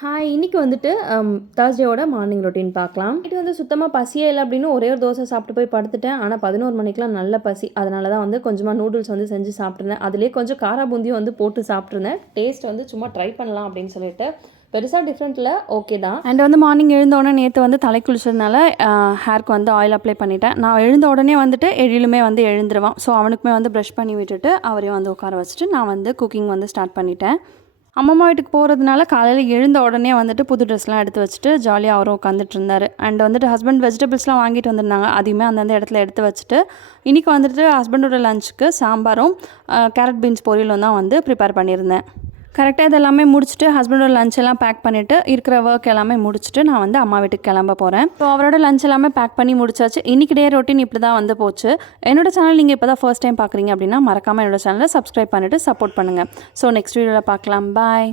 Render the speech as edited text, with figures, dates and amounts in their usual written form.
Hi! இன்னைக்கு வந்துட்டு தேர்ஸ்டேவோட morning routine பார்க்கலாம். நைட்டு வந்து சுத்தமா பசியே இல்ல அப்படின்னு ஒரே ஒரு தோசை சாப்பிட்டு போய் படுத்துட்டேன். ஆனா 11 மணிக்கெல்லாம் நல்ல பசி. அதனால தான் வந்து கொஞ்சமா நூடுல்ஸ் வந்து செஞ்சு சாப்பிட்டுருந்தேன். அதிலேயே கொஞ்சம் காரா பூந்தியும் வந்து போட்டு சாப்பிட்டுருந்தேன். டேஸ்ட் வந்து சும்மா ட்ரை பண்ணலாம் அப்படின்னு சொல்லிட்டு. பெருசா டிஃப்ரெண்ட் இல்ல. ஓகே தான். அண்ட் வந்து மார்னிங் எழுந்த உடனே நேத்து வந்து தலை குளிச்சதுனால ஹேர்க்கு வந்து ஆயில் அப்ளை பண்ணிட்டேன். நான் எழுந்த உடனே வந்துட்டு எழிலுமே வந்து எழுந்துருவான். ஸோ அவனுக்குமே வந்து ப்ரஷ் பண்ணி விட்டுட்டு அவரையும் வந்து உட்கார வச்சுட்டு நான் வந்து குக்கிங் வந்து ஸ்டார்ட் பண்ணிட்டேன். அம்மம்மா வீட்டுக்கு போகிறதுனால காலையில் எழுந்த உடனே வந்துட்டு புது ட்ரெஸ்லாம் எடுத்து வச்சுட்டு ஜாலியாக அவரும் உட்காந்துட்டு இருந்தார். அண்ட் வந்துட்டு ஹஸ்பண்ட் வெஜிடபிள்ஸ்லாம் வாங்கிட்டு வந்திருந்தாங்க. அதையுமே அந்தந்த இடத்துல எடுத்து வச்சுட்டு இன்றைக்கி வந்துட்டு ஹஸ்பண்டோட லஞ்சுக்கு சாம்பாரும் கேரட் பீன்ஸ் பொரியலும் தான் வந்து ப்ரிப்பேர் பண்ணியிருந்தேன். கரெக்டாக இதெல்லாமே முடிச்சுட்டு ஹஸ்பண்டோட லஞ்ச் எல்லாம் பேக் பண்ணிவிட்டு இருக்கிற ஒர்க் எல்லாமே முடிச்சுட்டு நான் வந்து அம்மா வீட்டுக்கு கிளம்ப போகிறேன். ஸோ அவரோட லஞ்ச் எல்லாமே பேக் பண்ணி முடிச்சாச்சு. இன்றைக்கி டே ரொட்டீன் இப்படி தான் வந்து போச்சு. என்னோட சேனல் நீங்கள் இப்போ தான் ஃபர்ஸ்ட் டைம் பார்க்குறீங்க அப்படின்னா மறக்காமல் என்னோட சேனலை சப்ஸ்கிரைப் பண்ணிவிட்டு சப்போர்ட் பண்ணுங்கள். ஸோ நெக்ஸ்ட் வீடியோவில் பார்க்கலாம். பாய்.